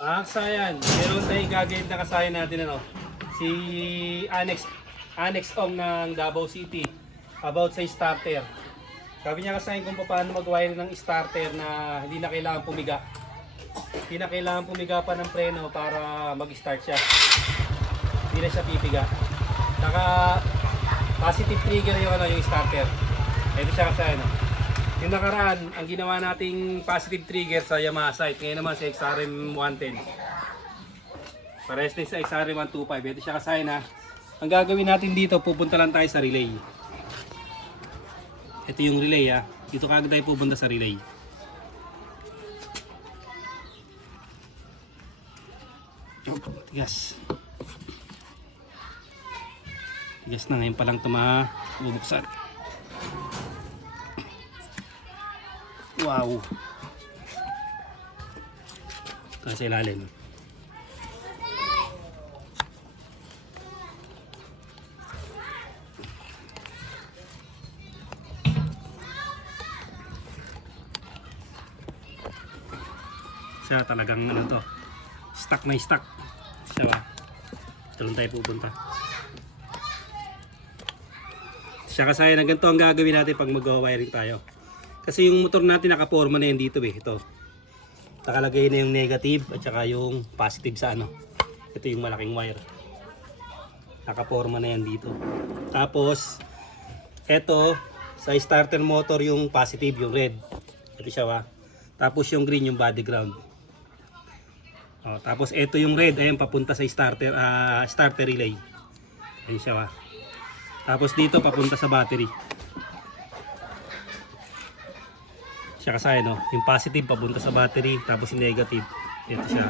Ah, kasayan. Meron tayong gagawin na kasayan natin ano. Si Annex Annex Ong ng Davao City about sa starter. Sabi niya kasayan kung paano mag-wire ng starter na hindi na kailangan pumiga. Hindi na kailangan pumiga pa ng preno para mag-start siya. Hindi na siya pipiga. Saka positive trigger yung ano yung starter. Ito siya kasayan. No? Yung nakaraan, ang ginawa nating positive trigger sa Yamaha site. Ngayon naman sa XRM 110. Pares din sa XRM 125. Ito siya kasaya na. Ang gagawin natin dito, pupunta lang tayo sa relay. Ito yung relay ah. Dito kagad tayo pupunta sa relay. Tigas. Tigas na ngayon pa lang ito mabubuksan. Wow. Kasi ilalim. Siya talagang ano to. Stuck na stuck. Siya ba? Lang tayo pupunta. Siya kasi na ganito ang gagawin natin pag mag-wiring tayo. Kasi yung motor natin nakaporma na yan dito eh. Ito. Nakalagay na yung negative at saka yung positive sa ano. Ito yung malaking wire. Nakaporma na yan dito. Tapos, ito, sa starter motor yung positive, yung red. Ito siya ba? Tapos yung green yung body ground. Oh, tapos ito yung red, ayun papunta sa starter ah, starter relay. Ayun siya ba? Tapos dito papunta sa battery. Siya kasi no, yung positive papunta sa battery, tapos yung negative, ito siya.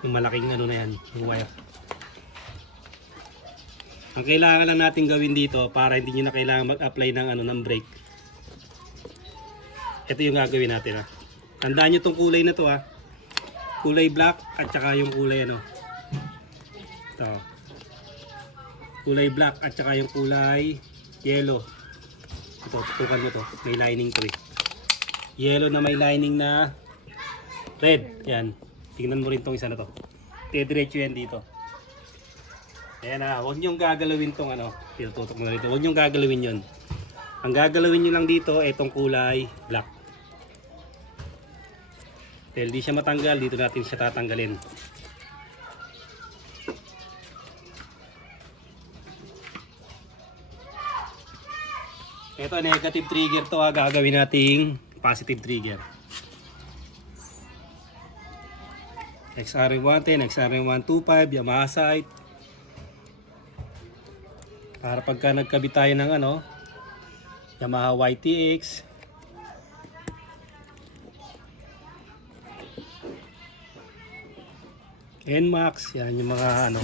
Yung malaking ano na yan, yung wire. Ang kailangan lang natin gawin dito para hindi nyo na kailangan mag-apply ng ano ng brake. Ito yung gagawin natin ha. Tandaan nyo tong kulay na to ha. Kulay black at saka yung kulay ano. Ito. Kulay black at saka yung kulay yellow. Ito, tutukan mo to. May lining to eh yellow na may lining na red. Yan. Tingnan mo rin tong isa na to. Diretso yan dito. Ayan na, huwag niyong gagalawin tong ano, tinututok na rito. Huwag niyong gagalawin yon. Ang gagalawin niyo lang dito, itong kulay black. Dahil di siya matanggal, dito natin siya tatanggalin. Ito, negative trigger to ha, gagawin nating positive trigger. XR110, XR125, Yamaha sight. Para pagka nagkabit tayo ng ano, Yamaha YTX. NMAX, yan yung mga ano,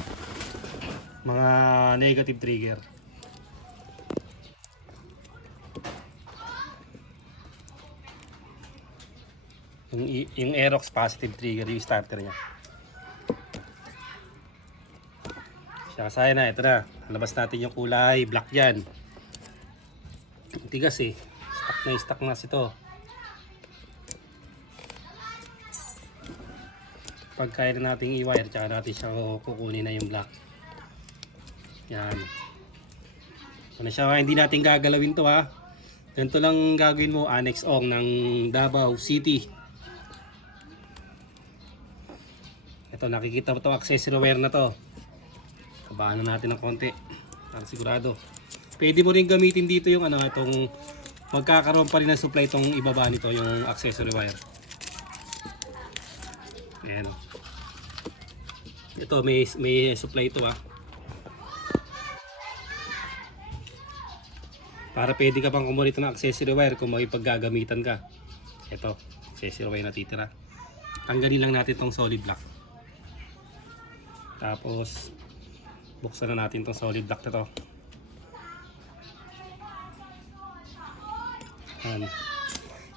mga negative trigger. Yung, yung Aerox positive trigger, yung starter niya. Siya kasaya na, ito na. Labas natin yung kulay, black yan. Tigas eh. Stuck na stuck na ito. Pag kaya na natin i-wire, tsaka natin siya kukunin na yung black. Yan. Ano siya, hindi natin gagalawin to ha. Ganito lang gagawin mo, annex ong ng Davao City. Ito, nakikita mo itong accessory wire na to. Kabaan na natin ng konti. Para sigurado. Pwede mo rin gamitin dito yung ano, itong magkakaroon pa rin ng supply itong ibaba nito, yung accessory wire. Ayan. Ito, may, may supply ito ah. Para pwede ka pang kumulit ng accessory wire kung makipaggagamitan ka. Ito, accessory wire na titira. Tanggalin lang natin tong solid block. Tapos, buksan na natin tong solid block na to. Ayan.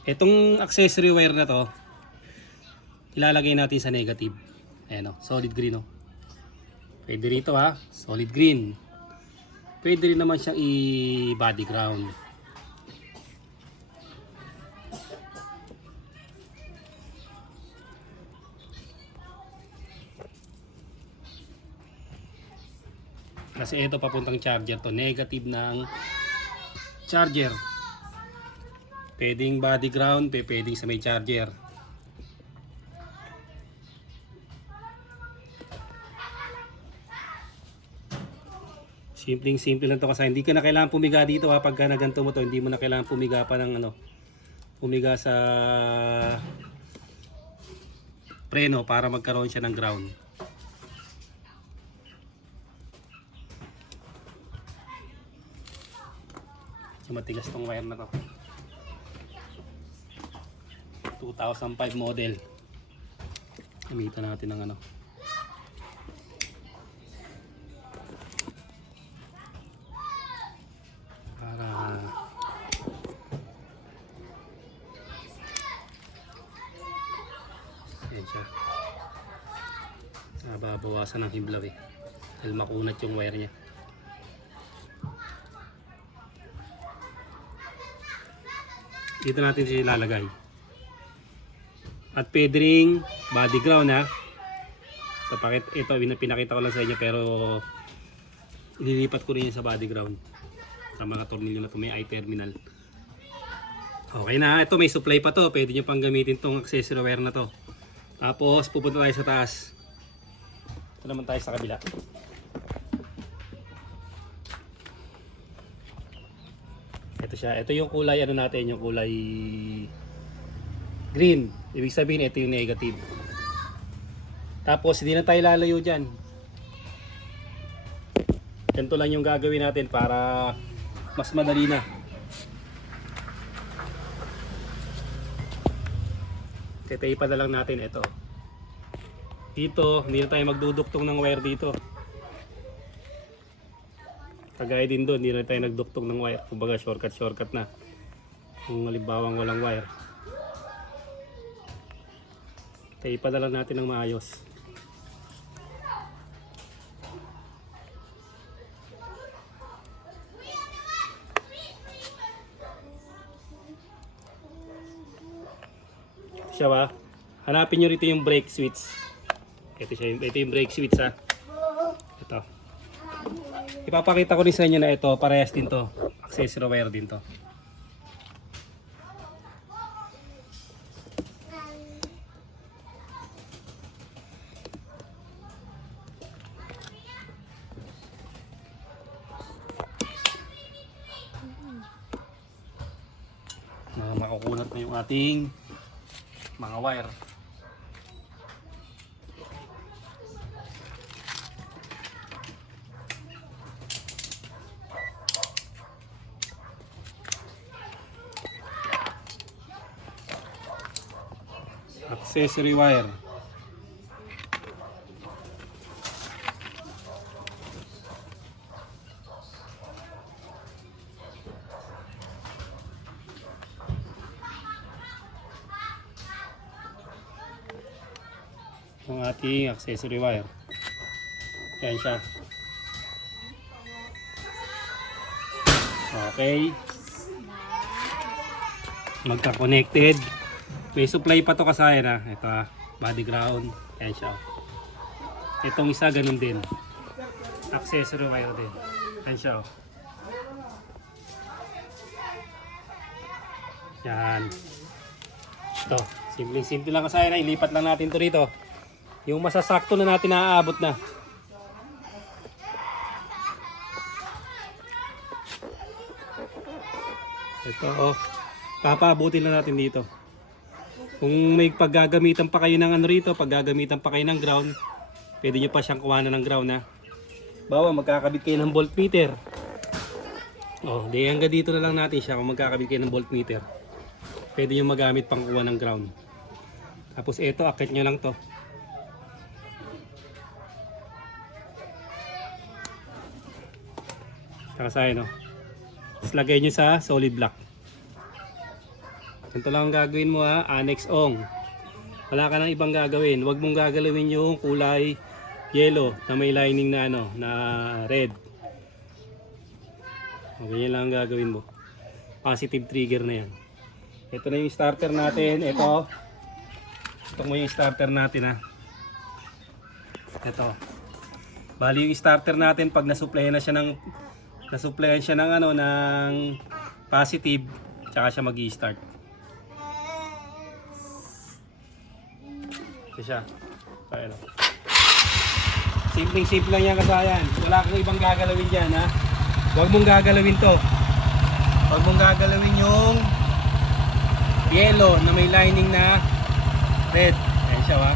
Itong accessory wire na to, ilalagay natin sa negative. Ayan o, solid green o. Pwede rito ha, solid green. Pwede rin naman siyang i-body ground. Kasi ito papuntang charger to. Negative ng charger. Pwedeng body ground, pwedeng sa may charger. Simpleng simple lang to kasi hindi ka na kailangan pumiga dito ha pagka naganto mo to hindi mo na kailangan pumiga pa ng ano pumiga sa preno para magkaroon siya ng ground. So, matigas tong wire na to. 2005 model. Gamitan natin ng ano. Para Ayan siya. Nababawasan ng hiblaw eh. Dahil makunat yung wire niya. Dito natin siya ilalagay. At pwede ring body ground ha. Ito pina- pinakita ko lang sa inyo pero ililipat ko rin sa body ground. Sa mga tornilyo na to may i-terminal. Okay na, ito may supply pa to. Pwede nyo pang gamitin tong accessory wire na to. Tapos pupunta tayo sa taas. Ito naman tayo sa kabila. Ito siya. Ito yung kulay ano natin, yung kulay green. Ibig sabihin ito yung negative. Tapos hindi na tayo lalayo diyan. Ganito lang yung gagawin natin para mas madali na. Tetay pa na lang natin ito. Dito, hindi na tayo magduduktong ng wire dito. Kagaya din doon, hindi na tayo nagduktong ng wire. Kumbaga shortcut shortcut na. Kung halimbawa walang wire. Na lang natin ng maayos. siya ba? Hanapin nyo rito yung brake switch. Ito siya, ito yung brake switch ha. Ipapakita ko rin sa inyo na ito, parehas din to. Accessory wire din to. Na makukunat na yung ating mga wire. Accessory wire. Ang ating accessory wire. Yan siya. Okay. Magka-connected. May supply pa to kasaya na. Ito ah, body ground. Yan siya. Itong isa ganun din. Accessory wire din. Yan siya. oh. Yan. Ito. Simple-simple lang kasaya na. Ilipat lang natin to rito. Yung masasakto na natin naaabot na. Ito oh. Papabutin na natin dito. Kung may paggagamitan pa kayo ng ano rito, paggagamitan pa kayo ng ground, pwede nyo pa siyang kuhanan ng ground na. Bawa, magkakabit kayo ng voltmeter. Oh, di hanggang dito na lang natin siya kung magkakabit kayo ng voltmeter. Pwede nyo magamit pang kuha ng ground. Tapos ito, akit nyo lang to. Saka sa no. Tapos lagay nyo sa solid block. Ganito lang ang gagawin mo ha, annex ong. Wala ka nang ibang gagawin. Huwag mong gagalawin yung kulay yellow na may lining na ano, na red. Okay, yan lang ang gagawin mo. Positive trigger na yan. Ito na yung starter natin. Ito. Ito mo yung starter natin ha. Ito. Bali yung starter natin pag nasuplayan na siya ng nasuplayan siya ng ano ng positive, tsaka siya magi-start. Ito siya. Ayan. o. Simpleng simple lang yan kasayan. Wala kang ibang gagalawin dyan ha. Huwag mong gagalawin to. Huwag mong gagalawin yung yellow na may lining na red. Ayan siya ha.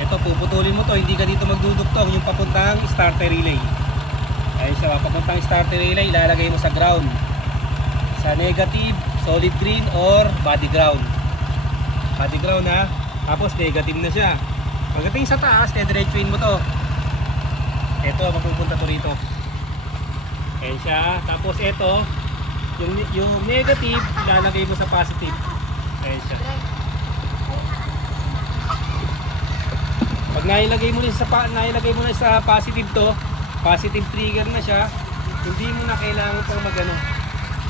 Ito, puputulin mo to. Hindi ka dito magduduktong. Yung papuntang starter relay. Ayan siya ha. Papuntang starter relay, ilalagay mo sa ground. Sa negative, solid green or body ground. Body ground ha. Tapos negative na siya. Pagdating sa taas, dediretsuin mo to. Ito, mapupunta to rito. Ayan siya. Tapos ito, yung, yung negative, ilalagay mo sa positive. Ayan siya. Pag nailagay mo na sa nailagay mo na sa positive to, positive trigger na siya, hindi mo na kailangan pang magano.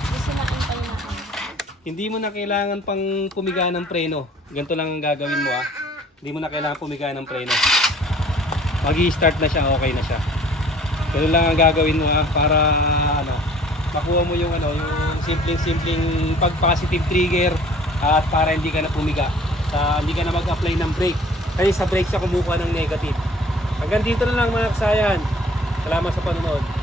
Gusto natin pang na Hindi mo na kailangan pang pumiga ng preno. Ganito lang ang gagawin mo ah. Hindi mo na kailangan pumiga ng preno. Mag-i-start na siya, okay na siya. Ganun lang ang gagawin mo ah para ano, makuha mo yung ano, yung simpleng-simpleng pag-positive trigger at para hindi ka na pumiga. Sa hindi ka na mag-apply ng brake. Kasi sa brake siya kumukuha ng negative. Hanggang dito na lang mga kasayan. Salamat sa panonood.